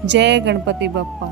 जय गणपति बप्पा।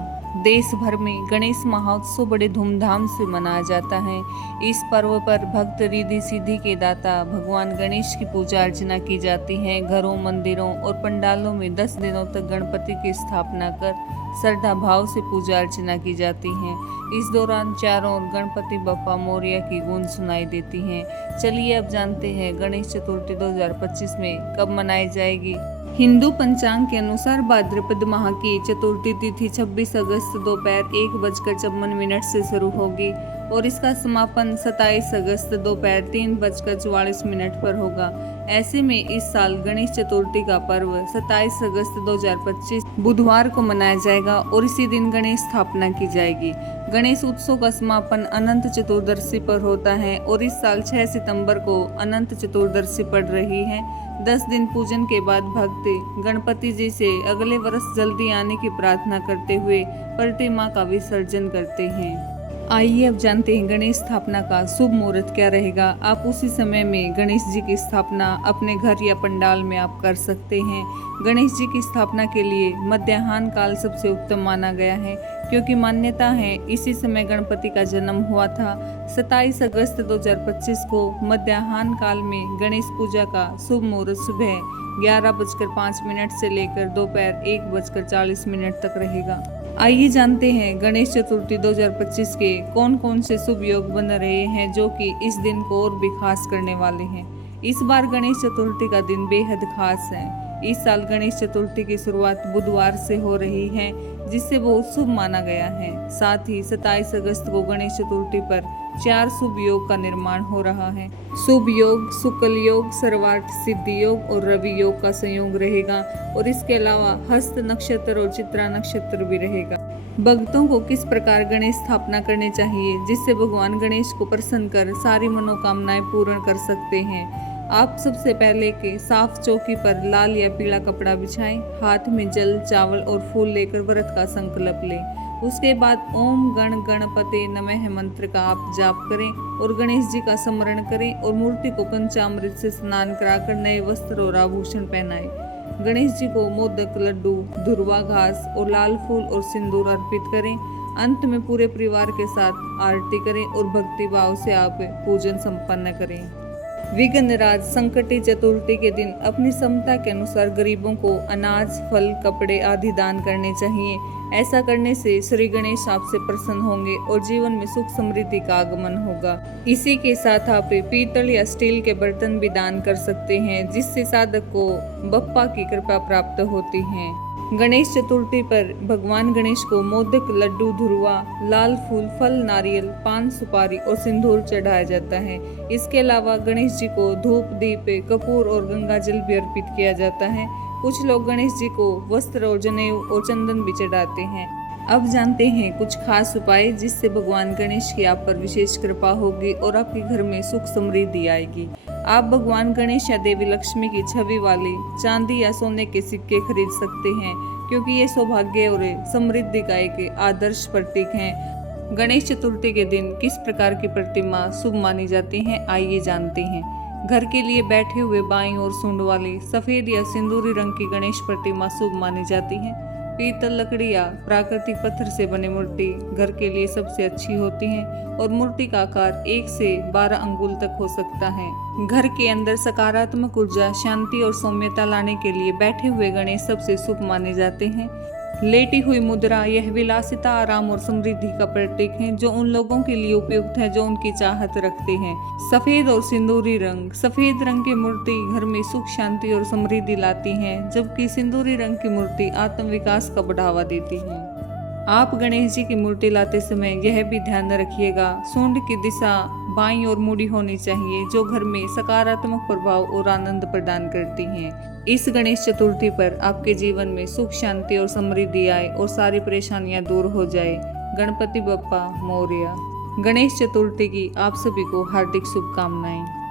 देश भर में गणेश महोत्सव बड़े धूमधाम से मनाया जाता है। इस पर्व पर भक्त रिद्धि सिद्धि के दाता भगवान गणेश की पूजा अर्चना की जाती है। घरों, मंदिरों और पंडालों में 10 दिनों तक गणपति की स्थापना कर श्रद्धा भाव से पूजा अर्चना की जाती है। इस दौरान चारों ओर गणपति बप्पा मोरया की गूंज सुनाई देती है। चलिए अब जानते हैं गणेश चतुर्थी 2025 में कब मनाई जाएगी। हिंदू पंचांग के अनुसार भाद्रपद माह की चतुर्थी तिथि 26 अगस्त दोपहर 1:54 से शुरू होगी और इसका समापन 27 अगस्त दोपहर 3:44 पर होगा। ऐसे में इस साल गणेश चतुर्थी का पर्व 27 अगस्त 2025 बुधवार को मनाया जाएगा और इसी दिन गणेश स्थापना की जाएगी। गणेश उत्सव का समापन अनंत चतुर्दशी पर होता है और इस साल 6 सितंबर को अनंत चतुर्दशी पड़ रही है। 10 दिन पूजन के बाद भक्त गणपति जी से अगले वर्ष जल्दी आने की प्रार्थना करते हुए प्रतिमा का विसर्जन करते हैं। आइए अब जानते हैं गणेश स्थापना का शुभ मुहूर्त क्या रहेगा। आप उसी समय में गणेश जी की स्थापना अपने घर या पंडाल में आप कर सकते हैं। गणेश जी की स्थापना के लिए मध्याह्न काल सबसे उत्तम माना गया है, क्योंकि मान्यता है इसी समय गणपति का जन्म हुआ था। 27 अगस्त 2025 को मध्याह्न काल में गणेश पूजा का शुभ मुहूर्त सुबह 11:05 से लेकर दोपहर 1:40 तक रहेगा। आइए जानते हैं गणेश चतुर्थी 2025 के कौन कौन से शुभ योग बन रहे हैं, जो कि इस दिन को और भी खास करने वाले हैं। इस बार गणेश चतुर्थी का दिन बेहद खास है। इस साल गणेश चतुर्थी की शुरुआत बुधवार से हो रही है, जिससे बहुत शुभ माना गया है। साथ ही 27 अगस्त को गणेश चतुर्थी पर 4 शुभ योग का निर्माण हो रहा है। शुभ योग, शुक्ल योग, सर्वार्थ सिद्धि योग और रवि योग का संयोग रहेगा और इसके अलावा हस्त नक्षत्र और चित्रा नक्षत्र भी रहेगा। भक्तों को किस प्रकार गणेश स्थापना करनी चाहिए, जिससे भगवान गणेश को प्रसन्न कर सारी मनोकामनाएं पूर्ण कर सकते हैं। आप सबसे पहले के साफ चौकी पर लाल या पीला कपड़ा बिछाएं, हाथ में जल, चावल और फूल लेकर व्रत का संकल्प लें। उसके बाद ओम गण गणपते नमः मंत्र का आप जाप करें और गणेश जी का स्मरण करें और मूर्ति को पंचामृत से स्नान कराकर नए वस्त्र और आभूषण पहनाएं। गणेश जी को मोदक, लड्डू, धुरवा घास और लाल फूल और सिंदूर अर्पित करें। अंत में पूरे परिवार के साथ आरती करें और भक्ति भाव से आप पूजन संपन्न करें। विघ्नराज संकटी चतुर्थी के दिन अपनी क्षमता के अनुसार गरीबों को अनाज, फल, कपड़े आदि दान करने चाहिए। ऐसा करने से श्री गणेश आपसे प्रसन्न होंगे और जीवन में सुख समृद्धि का आगमन होगा। इसी के साथ आप पीतल या स्टील के बर्तन भी दान कर सकते हैं, जिससे साधक को बप्पा की कृपा प्राप्त होती है। गणेश चतुर्थी पर भगवान गणेश को मोदक, लड्डू, धुरवा, लाल फूल, फल, नारियल, पान, सुपारी और सिंदूर चढ़ाया जाता है। इसके अलावा गणेश जी को धूप, दीप, कपूर और गंगा जल भी अर्पित किया जाता है। कुछ लोग गणेश जी को वस्त्र और जनेऊ और चंदन भी चढ़ाते हैं। अब जानते हैं कुछ खास उपाय, जिससे भगवान गणेश की आप पर विशेष कृपा होगी और आपके घर में सुख समृद्धि आएगी। आप भगवान गणेश या देवी लक्ष्मी की छवि वाले चांदी या सोने के सिक्के खरीद सकते हैं, क्योंकि ये सौभाग्य और समृद्धि का एक आदर्श प्रतीक है। गणेश चतुर्थी के दिन किस प्रकार की प्रतिमा शुभ मानी जाती है, आइए जानते हैं। घर के लिए बैठे हुए बाईं और सूंड वाली सफेद या सिंदूरी रंग की गणेश प्रतिमा शुभ मानी जाती है। पीतल, लकड़ी या प्राकृतिक पत्थर से बनी मूर्ति घर के लिए सबसे अच्छी होती है और मूर्ति का आकार 1 से 12 अंगुल तक हो सकता है। घर के अंदर सकारात्मक ऊर्जा, शांति और सौम्यता लाने के लिए बैठे हुए गणेश सबसे शुभ माने जाते हैं। लेटी हुई मुद्रा यह विलासिता, आराम और समृद्धि का प्रतीक है, जो उन लोगों के लिए उपयुक्त है जो उनकी चाहत रखते हैं। सफेद और सिंदूरी रंग, सफेद रंग की मूर्ति घर में सुख, शांति और समृद्धि लाती है, जबकि सिंदूरी रंग की मूर्ति आत्म विकास का बढ़ावा देती है। आप गणेश जी की मूर्ति लाते समय यह भी ध्यान रखिएगा, सूंड की दिशा बाईं ओर मुड़ी होनी चाहिए, जो घर में सकारात्मक प्रभाव और आनंद प्रदान करती है। इस गणेश चतुर्थी पर आपके जीवन में सुख, शांति और समृद्धि आए और सारी परेशानियां दूर हो जाए। गणपति बप्पा मोरया। गणेश चतुर्थी की आप सभी को हार्दिक शुभकामनाएं।